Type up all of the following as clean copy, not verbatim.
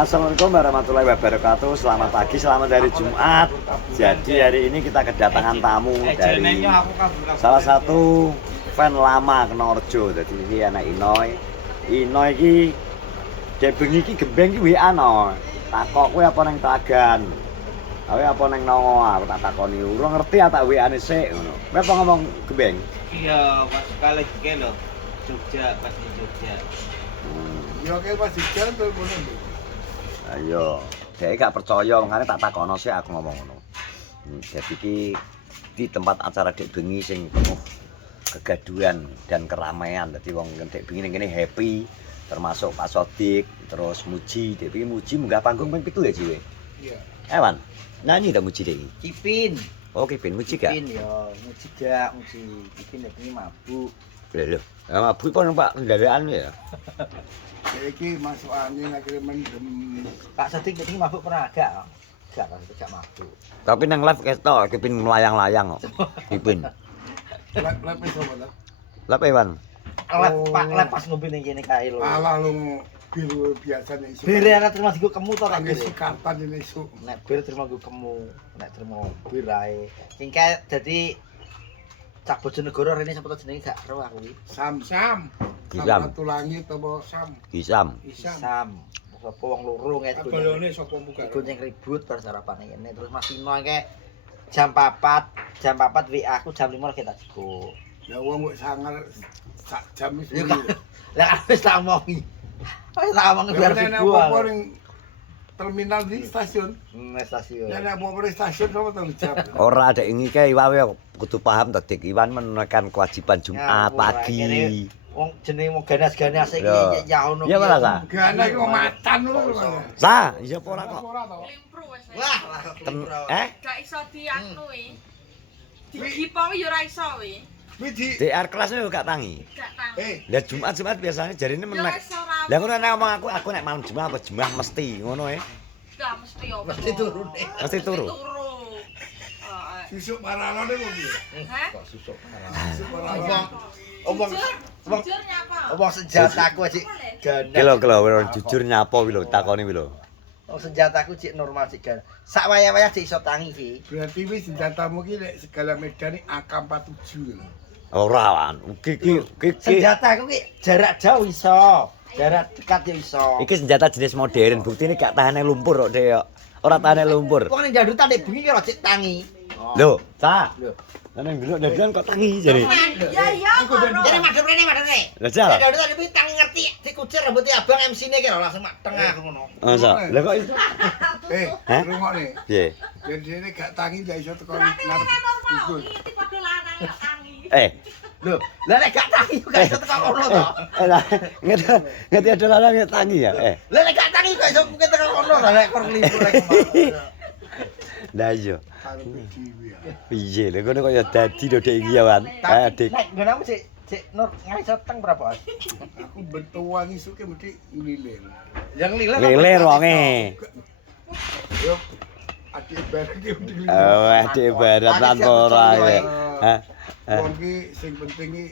Assalamualaikum warahmatullahi wabarakatuh. Selamat pagi, selamat hari Jumat. Jadi hari ini kita kedatangan tamu dari salah satu fan lama Kenorjo. Jadi ini anak Inoy. Inoy iki dek bengi iki gembeng iki WA no. Takok kowe apa nang Telagan. Kowe apa nang Nongo? Aku tak takoni. Ora ngerti tak WA-ne sik ngono. Kowe apa ngomong gembeng? Iya, pas sekali iki lho. Jogja, pas di Jogja. Ya oke pas jalan teleponan lho. Ayo, dia gak percaya, makanya tak takono sih aku ngomong ngono. Jadi ki di tempat acara Dek Bengi sing penuh kegaduhan dan keramaian. Jadi wong Dek Bengi ning kene happy, termasuk Pak Sodik, terus Muji. Dek Bengi Muji munggah panggung ping 7 ya Jiwe. Iya. Ewan, nyanyi ta Muji Dek? Kipin. Oh, Kipin Muji gak? Kipin ya, Muji gak, Muji. Kipin Dek Bengi mabuk. Lho, mabuk kok numpak kendaraan ya. Iki masuk angin akhirnya mendem. Pak Sodik Dek Bengi mabuk pernah gak? Gak mabuk. Tapi nang live ketok Kipin melayang-layang kok. Kipin. Lepe sapa ta? Lap Ewan. Pak pas ngombe ning kene kae lho. Alah lu biru biasa nih isu. Bir ana terima digo kemu to Angge tak sikatan ini isu. nek bir terima digo kemu, nek terima bir ae. Sing kae dadi Cak Bojonegoro rene sapa jenenge gak ero aku iki. Sam. Gisam. Satu langit apa Sam? Gisam. Isam. Sam. Sapa wong loro ngene iku. Abalone sapa buka? Iku sing ribut bar sarapan ngene terus Mas Tino kae jam 4 WA aku jam 5 lagi tak digo. Ya wong kok sangar sak jam wis. Ya kan. Lah kan wis tak omongi. Wis tak omongi biar Nek digo. apa ning terminal di stasiun. Stasiun. Nek apa ning stasiun sama tanggung jawab. Ora ada ini kae wae kudu paham to Dik Iwan menekan kewajiban Jumat pagi. Wong jenenge wong ganas-ganas iki Yo. ya ono. Iya malah Sa. Gana iki kok macan lho. Sa, iya apa ora kok. Limpru wis. Wah, Gak iso dianu kuwi. Digipo ya ora iso kuwi. Kuwi di DR kelasnya gak tangi. Gak tahu. Lah Jumat biasanya jarine Ya menek. wis ora. Lah ngono nek ngomong aku nek malam Jumat apa Jumat mesti ngono Gak mesti opo. Mesti turun. Mesti turu. Heeh. susuk paralone kok piye? Hah? Kok susuk. Susuk paralone. Omong Jujur nyapa? omong senjataku cik ganas. Kilo jujur nyapa kuwi lho takoni kuwi lho. Oh senjataku cik normal cik ganas. Sak waya-waya cik iso tangi ki. Berarti wis senjatamu ki nek segala medan iki AK-47 lho. Ora wan. Iki Senjataku ki jarak jauh iso, jarak dekat ya iso. iki senjata jenis modern, buktine gak tahan nang lumpur kok Dek yo. Ora tahan nang lumpur. Wong ning jandutan nek bengi kira cik tangi. Lho, Sa. Lho. Nang ndelok dadan kok tangi jare. Ya iya ngono. Jadi madhep rene. Lah Sa. Nek jandutan iki tangi ngerti dikucir rambutnya abang MC-ne kira langsung mak tengah ngono. Oh, Sa. Lah kok itu? Hah? Rungokne. Piye? Jadi ini gak tangi gak iso teko Berarti ngarep kan normal. dukun. Iki padha lanang kok tangi. Lho, lah nek gak tangi kok iso teko kono to. Lah ngerti ada larang ya tangi ya. Lah nek gak tangi kok iso mungkin teko kono lah nek kor libur rek kemana. Lah iya. Karepe dhewe ya. Piye lho ngono kok ya dadi lho Dek iki ya, Wan. Dik. Nek nggonamu cik Nur ngaiso teng berapa? Aku betuan isuke mesti nglilir. Yang lila. Lilir wonge. Yo adik bareng ki mesti nglilir. Oh, adik barat lan ora ya. Hah? Wong ki sing penting ki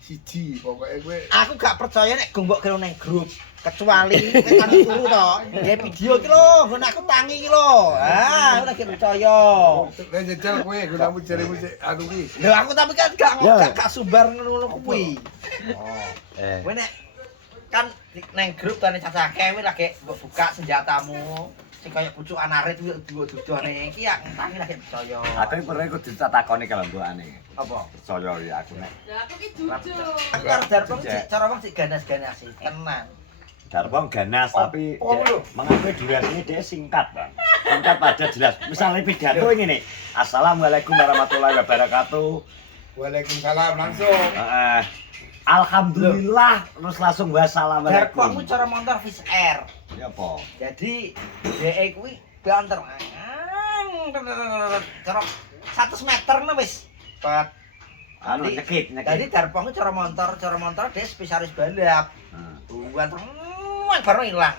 siji pokoke kowe Aku gak percaya nek gombok karo nang grup. Kecuali nek tangi turu to. Ya video ki lho, nggon aku tangi ki lho. Aku lagi percaya. nek jajal kowe gunamu jaremu sik anu ki. Lho aku tapi kan gak sumbar ngono kuwi. Kowe nek kan nang grup tane cacake kowe lagi mbok buka senjatamu. Sing kaya pucukan arit kuwi dudu-dudune iki ya tangi lagi percaya. Aku pernah ikut ditakoni kalau mbokane. Apa? Percaya ya aku nek. Lah aku ki jujur. Aku arep darpong cik cara wong cik ganas-ganas sih, tenang. Darbong ganas tapi mengakui durasinya dia singkat, Bang. Singkat pada jelas. Misalnya pidato ngene. Assalamualaikum warahmatullahi wabarakatuh. Waalaikumsalam langsung. Alhamdulillah terus langsung wassalamualaikum. Darpongmu cara motor Fish Air. Ya apa? Jadi DE kuwi banter. Cara 100 meter wis. Pat. Anu nyekit. Jadi darpongku cara motor dia spesialis balap. Buat baru hilang.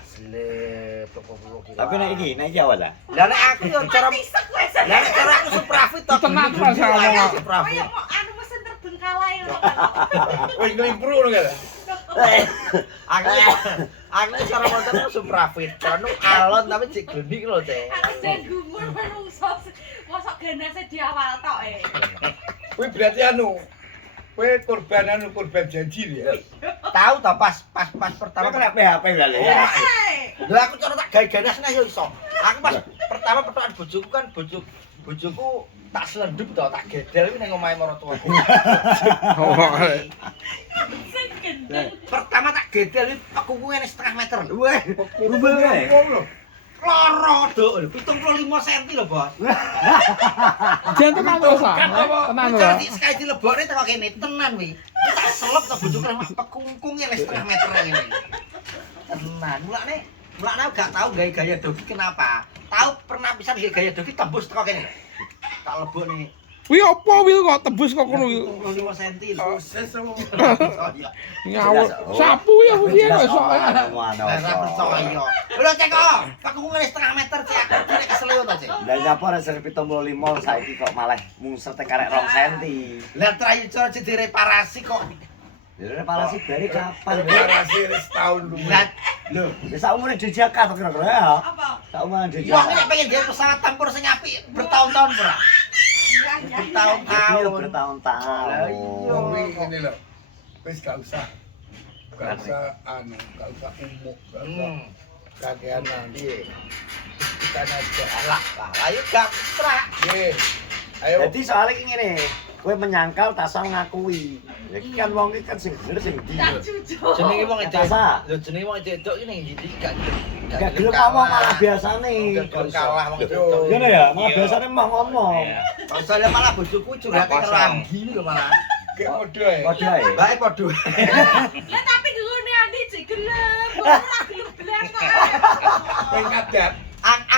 Tapi nek iki awal lah. Lah nek aku yo cara Isek wis. lah nek cara aku Suprafit to. Tenang, Mas, ngomong. Suprafit. Kayak mau anu mesin terbengkalai lho. Wis ngelimpru lho kan. Aku Aku cara motor musuh profit. Karena alon tapi cek gending lho, Cek. Aku jen gumur menungso. Mosok genese di awal tok Kuwi berarti korban janji ya. Tahu ta pas pertama Kena PHP kali ya. Lah aku cara tak gawe-gawe yo iso. Aku pas pertama pertanyaan bojoku kan bojoku tak selendup to, tak gedel iki ning omahe maratuaku. Sing gendeng. Pertama tak gedel iki aku ngene setengah meter. Weh, rubel kae. Loro dok, 75 cm lho, Bos. Jan tenan lho, Sa. Tenan lho. Jadi sekali dilebokne teko kene tenan wi. Iki tak selep to bojoku mah pekungkung ngene setengah meter ngene. Tenan, mulane aku gak tahu gaya dogi kenapa. Tahu pernah bisa gaya dogi tembus teko kene. Tak lebokne Wi opo wi kok tebus kok ngono wi. 25 cm lho. Sosis apa? Ngawur. Sapu ya piye kok iso. Ora percaya. Lho cek kok, pekungkung ngene setengah meter cek aku dene keseleo to, Cek. Lah nyapa ora 75 saiki kok malah mungset karek 2 cm. Lah trayu cara direparasi kok. Ya reparasi bare kapan? Reparasi wis tahun dulu. Lah Lho, wis sak umure dijaka to kira-kira ya. Apa? Sak umure wong dijaka. nek pengen dia pesawat tempur sing apik bertahun-tahun ora. Iya Bertahun-tahun. bertahun-tahun. Lah iya. Kuwi ngene lho. Wis gak usah. Gak usah gak usah umuk, gak usah kakean Piye? kita aja. Alah, ayo gak mesra. Nggih. Ayo. Jadi soalnya iki ngene, kowe menyangkal tasal ngakui. Ya iki kan wong iki kan sing bener sing ndi. Tak jujur. Jenenge wong edok. Jasa. Lho jenenge wong edok iki ning ndi gak Gak gelem ngomong malah biasane. Gak kalah wong edok. Ngene ya, malah biasane mah ngomong. Masalah malah bojoku curhate karo Andi lho malah. Kayak podo ae. Padha ae. Bae padha. Lah tapi ngene Andi cek gelem. Ora gelem blas kok. Kowe ngadat.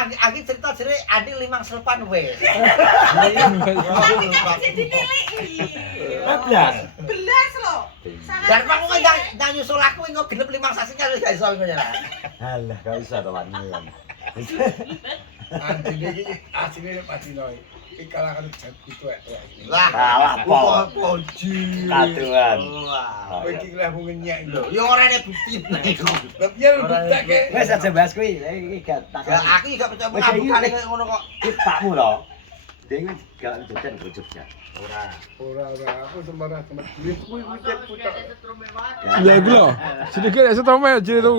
Aki cerita jere Andi 5 selepan wis. Tapi kan sing ditiliki. Blas. Belas lho. Dan kamu kan yang nyusul aku engko genep 5 sasi kan gak iso ngono ya. Halah, gak usah to wani. Andi iki asline Patinoy. Iki kalah karo itu ini. Lah, Kalah po. Poji. Kaduan. Kowe iki lah mung ngenyek lho. Yo ora ana buktine iku. Lah piye lu buktekke? Wes aja bahas kuwi, iki gak tak. Ya aku gak percaya ngabukane ngono kok. Iki takmu lho. Dene gak jajan ke Jogja. Ora aku sembarang sama duit kuwi cek putar. Lah iku lho. Sedikit setrome aja itu.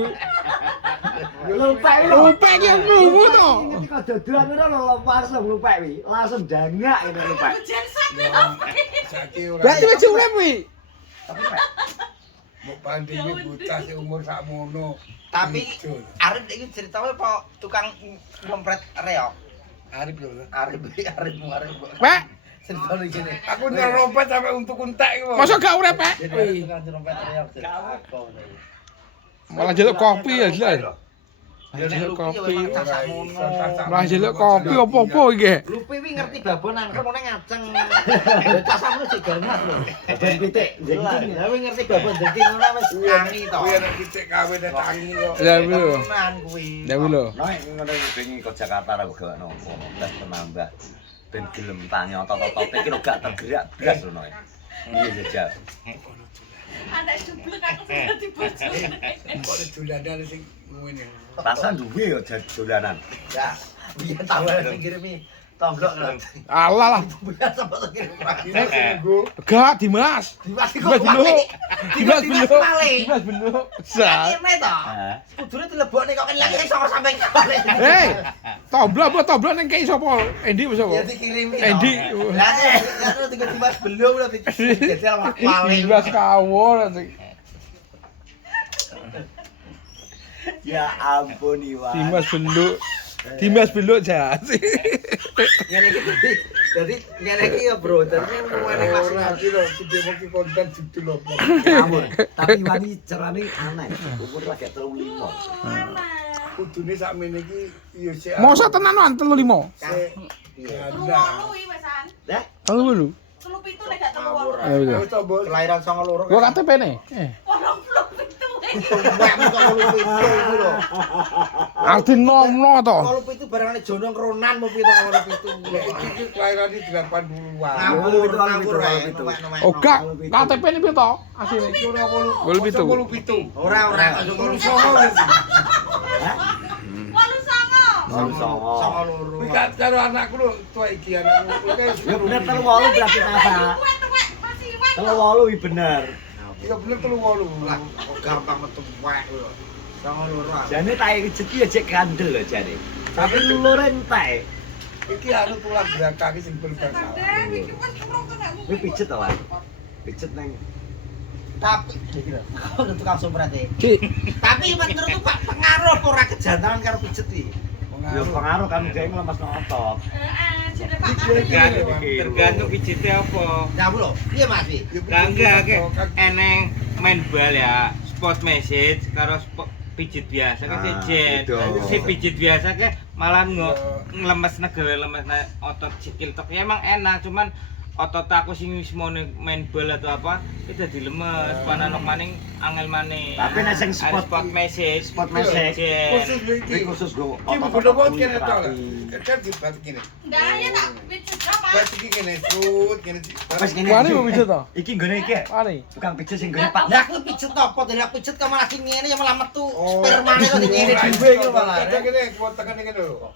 Lupa Lupa iki nunggu to. Ini kok dodolan ora lho lepas lho lupa wi. Langsung dangak ini lupa. Hujan sampe Saiki ora. Lah iki wis urip wi. Mbok pandemi bocah sing umur sakmono. Tapi Arif iki ceritane apa tukang ngompret reok. Arif lho. Arif. Pak, Ceritane gini. Aku nyerempet sampe untuk entek iki. masa gak urip, Pak? Tukang ngompret reok. Malah jaluk kopi ya jelas. Ya nek Jaluk kopi. kopi. Malah Malah jaluk kopi opo-opo iki. Lupi wi ngerti babonan kok ngene ngaceng. Casammu sik ganas lho. Ben pitik Lah, jengking. wi ngerti babon dadi ngono wis tangi to. Kuwi nek kicik kawin tangi kok. Lah iki lho. Tenan kuwi. Lah iki lho. Nek ngono bengi ke Jakarta ra gak nopo. Tes penambah ben gelem tangi otot-otot iki lho gak tergerak blas lho Noe. Iya jajal. anak jublek aku dadi bojone. Kok dolanan sing ngene. Pasan duwe yo dolanan. Ya, biyen tahu sing kirimi tomblok lho. Alah lah. Biyen sapa sing kirim. Minggu Gak Dimas. Dimas Dimas belum. Dimas belum. Male. Dimas belum. Sa. Ini to. Heeh. Kudune dilebokne kok kan lagi iso sampe kale. Hei. Tomblok nang kei sapa? Endi wis Ya sapa? dikirimi. Endi. Lah ya tiga Dimas belum lho dicecel male. Dimas kawur. Ya ampun Iwan. Dimas beluk jahat. Ngene iki dadi ngene iki ya bro, dadi ngene ora iki lho gede mesti konten judul opo. Ngawur. Tapi Iwan iki carane aneh. Umur lagi 35. Kudune sakmene iki ya sik. Masa tenan 35. Telu wolu iki wesan. Lah, Telu lu. Telu pitu nek gak telu wolu. Ayo. Wis to, Bos. kelahiran 92. Gua KTP-ne. 87 e. Tuwekmu kok 87 kuwi lho. Arti nomno to. 87 barangane Jono Kronan mau pitu 87 kuwi. Iki kelahiran 80-an. Ngawur. Oh gak, KTP ini pito asine. 87. Ora kok 89. Wis gak karo anakku lho, tua iki anakku. Ya bener 38 berarti Tata. 38 iki bener. Iya bener 38. Lah kok gampang metu tuwek lho. 92. Jane tae rezeki ya cek kandel lho jane. Tapi lulure entek. Iki anu tulang belakang iki sing berbahasa. Kuwi pijet to, Pak. Pijet nang Tapi kok tukang somprate. Ki, Tapi menurutku Pak pengaruh apa ora kejantanan karo pijet iki? ya pengaruh kan dia ngelemas otot. Tergantung pijitnya apa. Ya lho, piye Mas Wi? Lah enggak eneng main bal ya, sport message karo pijit biasa kan sejen. gitu. Si pijit biasa ke malah ngelemes negara lemes otot sikil tok. Ya emang enak cuman otot aku sing wis mau main bal atau apa itu dadi lemes, panan maning angel maning. Tapi nek sing Ada sport message, sport message Khusus iki. iki khusus go Iki kudu banget kene to. Kan dibat kene. Ndak ya tak pijet apa? Bat iki kene frut kene. wis ngene wani iki. mau pijet to? Iki nggone iki. Wani. Tukang pijet sing nggone Pak. Lah kuwi pijet apa? Tidak pijet kok malah sing ngene ya malah metu Oh. spermane kok ngene dhewe iki malah. Kene kuat tekan kene lho.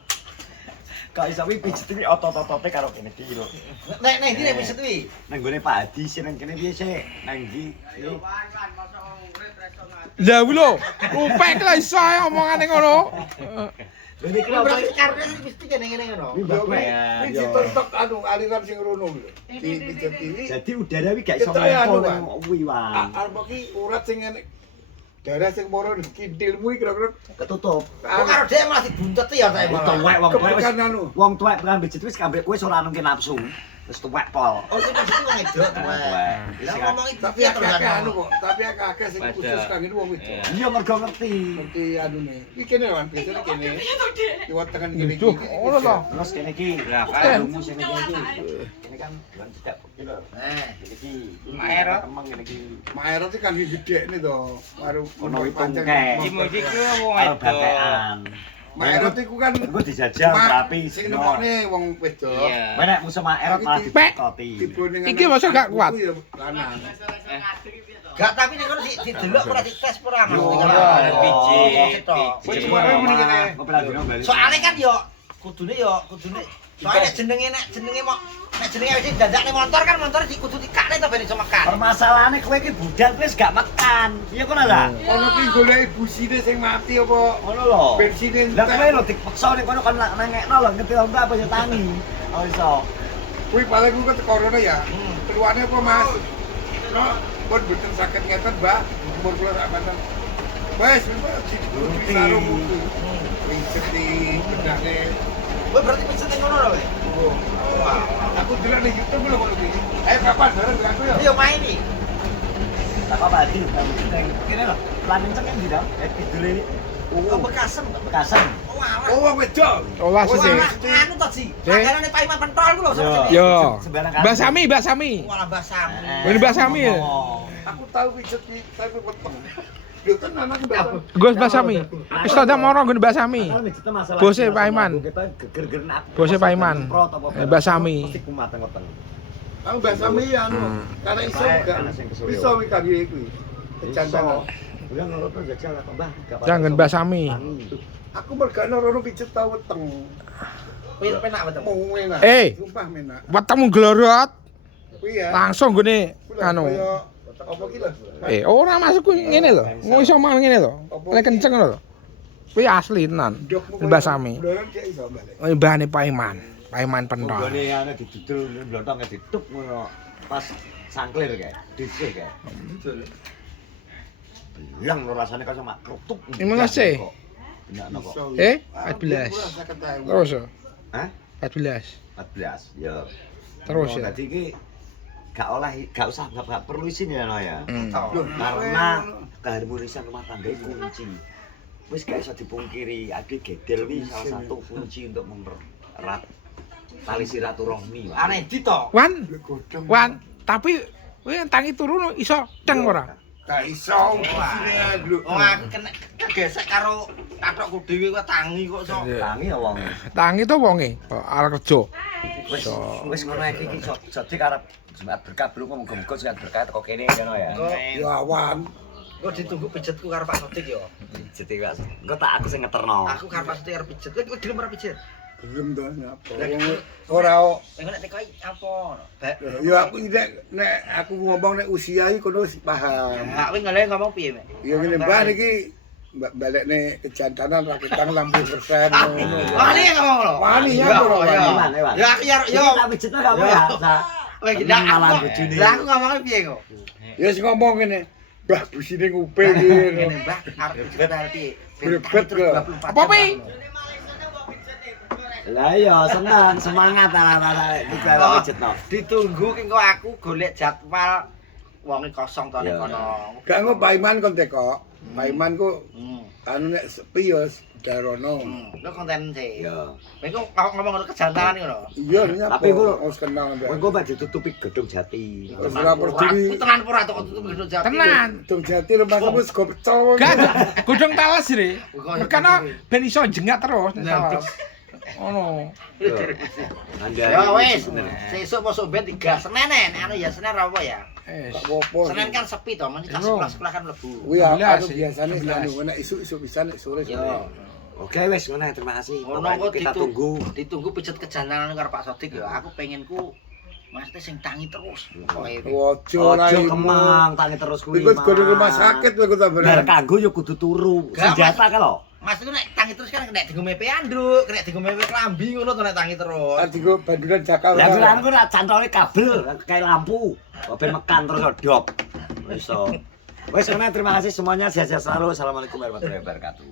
Kok iso kuwi pijet iki otot-otote karo kene iki lho. Nek ndi nek pijet kuwi? Nang gone Pak Hadi sing nang kene piye sih? Nang ndi? Lah kuwi lho, upek lah iso ae omongane ngono. Lha iki lho Berarti karena mesti kene-kene ngono. Iki ditontok anu aliran sing rono lho. Di pijet iki. jadi udara iki gak iso Kita ya, ngumpul anu, nang kuwi wae. Arep iki urat sing ngene. Darah sing moro kintilmu iki kira-kira Ketutup. Kok karo dhek malah dibunteti ya ta malah. Tuwek wong tuwek wis kebukan anu. wong tuwek pengen pijet wis kabeh kowe ora nungke nafsu. Wis tuwek pol. Oh sing pijet wong edok tuwek. Lah ngomong iki Tapi piye akeh anu terus kok, tapi akeh sing khusus kangge wong itu. Iya mergo ngerti. Ngerti anune. Iki kene wan biasane kene. Iwat tekan kene iki. Duh, ngono to. Terus kene iki Lah, kan rumus kene iki. Kene kan bukan cedak iki lho. Kene iki. Maerot. Emang kene iki. Maerot iki kan gede nih to. Baru Ono panjang. itungke. Iki muji ku wong Karo wedok. batekan. Maerot iku kan Engko dijajal rapi sing nemokne wong wedok. Iya. Menek musuh maerot malah dipekoti. Tibone Iki masa gak kuat? Lanang. Gak tapi nek ngono didelok ora dites ora Mas. Yo, ora, pijit. Wis kemarin muni kene. Ngobrol dino bali. Soale kan yo kudune soalnya jenenge mau nek jenenge wis dandakne motor kan motor kudu dikakne to ben iso mekan. Permasalahannya kowe iki budal wis gak mekan. Iya kono lah. Ono ki goleki busine sing mati apa Ngono lho. bensine Lah kowe lho dipeksa ning kono kan nangekno lho ngerti lho apa ya tangi. Oh iso. kuwi paling ku ke corona ya. Keluarnya apa Mas? No, pun boten saged ngeten, Mbak. Umur kula sak banten. Wes, di sarung mutu. Pijet di bedane. Kowe berarti pijet ning ngono lho kowe. Wah, aku delok ning YouTube lho ngono iki. Ayo kapan bareng aku ya? Yo main iki. Tak apa di kene lho. Lan kenceng kan di dalam. Kidule ini. Oh Bekasem. Bekasan. Oh alah. Oh, wong wedok. Olah Oh sih. anu to sih. Anggarane Pak Iman pentol ku lho sampe. Yo. Sembarang Mbak Sami, Mbak Sami. Wala basam. Ini Mbak Sami ya? Aku tahu pijet iki, tapi weteng. Lho kan anakku datang. Gus Mbak Sami. Wis tok moro nggon Mbak Sami. Bose Pak Iman. Bose Pak Iman. Mbak Sami. Mesti kumat ngoten. Aku bahasa mi anu, karena iso gak. Iso wi kangge kuwi. Kejantanan. Udah nurut aja jajal tambah. Jangan Mbak Sami. Aku mergane rono pijet tau weteng. Penak betul. Mau enak. Sumpah menak. Wetemu glorot. Kuwi ya. Langsung gone Kuwi lho, anu. kaya apa ki lho? Ora masuk kuwi ngene lho. Mau iso mangan ngene lho. Nek kenceng lho. Kuwi asli tenan. Mbak Sami. Dolan kayak iso balik. Mbahane Pak Iman. Pak Iman pentol. Nggone ane didudul blontong ditup ngono. Pas sangklir kae, dhisik kae. Yang lo rasane kaya mak krutuk. Gimana sih? Enggak kok. Iso. 14. Terus ya? Hah? 14. 14. Ya. Terus ya? Dadi iki gak usah gak perlu isin ya no ya. Loh, Karena keharmonisan rumah tangga itu kunci. Wis gak iso dipungkiri, adik gedel wi salah satu kunci untuk mempererat tali silaturahmi. Aneh di to. Wan, tapi kowe tangi turu iso ceng ora? Tak iso sine lho. Oh aku kena kegesek karo kathokku dhewe kok tangi kok sok. Tangi ya wong. Tangi to wonge arep kerja. Wis ngono iki jadi karep Jumat berkah belum muga-muga Jumat berkah teko kene ngono ya. Ya awan. Kok ditunggu pijetku karo Pak Sodik ya. Jadi kok engko tak aku sing ngeterno. Aku karo Pak Sodik karo pijet. Kowe gelem ora pijet? Belum to nyapa. Ora Nek tekoki apa? ya aku nek aku ngomong nek usia iki kono wis paham. Hak kowe ngomong piye, Mek? Ya ngene Mbah niki balik nih kejantanan rakitang 60% ngono. Wani ngomong lho. Wani ya ora wani. Ya aku ya Tak pijetno gak apa ya. Kowe gila aku. Lah aku ngomongnya piye kok? Ya sing ngomong ngene. Mbah busine ngupe iki. Ngene Mbah arep pijet piye? Brebet kok. Apa pi? Lah iya seneng semangat ala-ala iki pijetno. Ditunggu ki kok aku golek jadwal wonge kosong to nek kono. Gak ngono Pak Iman kon teko. Pak Iman ku anu nek sepi ya darono. Lo konten sih. Ya. Kowe ngomong ngono kejantanan iki lho. Iya nyapa. Tapi ku wis kenal Mbak. Kowe mbak ditutupi gedung jati. Wis ora peduli. Tenan ora tok tutup gedung jati. Tenan. Gedung jati rumah kamu sego pecel. Gak godhong tales re. Karena ben iso jengat terus nek tales. Ono. Ya wis. Sesuk mosok ben 3 Senin anu ya Senin apa ya? Apa? Senin kan sepi to, mesti tas sekolah kan mlebu. Kuwi anu 16, biasane 16. anu nek isuk bisa nek sore. Yo. Oke wis ngono terima kasih. Ngono Pokoknya kok kita tunggu. ditunggu pijet kejantanan karo Pak Sodik ya. Aku pengenku mesti sing tangi terus. Pokoke. Ojo Ojo kemang tangi terus kuwi. Iku kudu rumah sakit lho kok Biar kanggo yo kudu turu. Senjata ka lho. Mas itu nek tangi terus kan nek dienggo mepe anduk, nek dienggo mepe klambi ngono to nek tangi terus. Adiku banduran jakal. Lah kuwi ku rak cantole kabel kayak lampu. Ben mekan terus dop. Wis. Wis terima kasih semuanya sehat-sehat selalu. Assalamualaikum warahmatullahi wabarakatuh.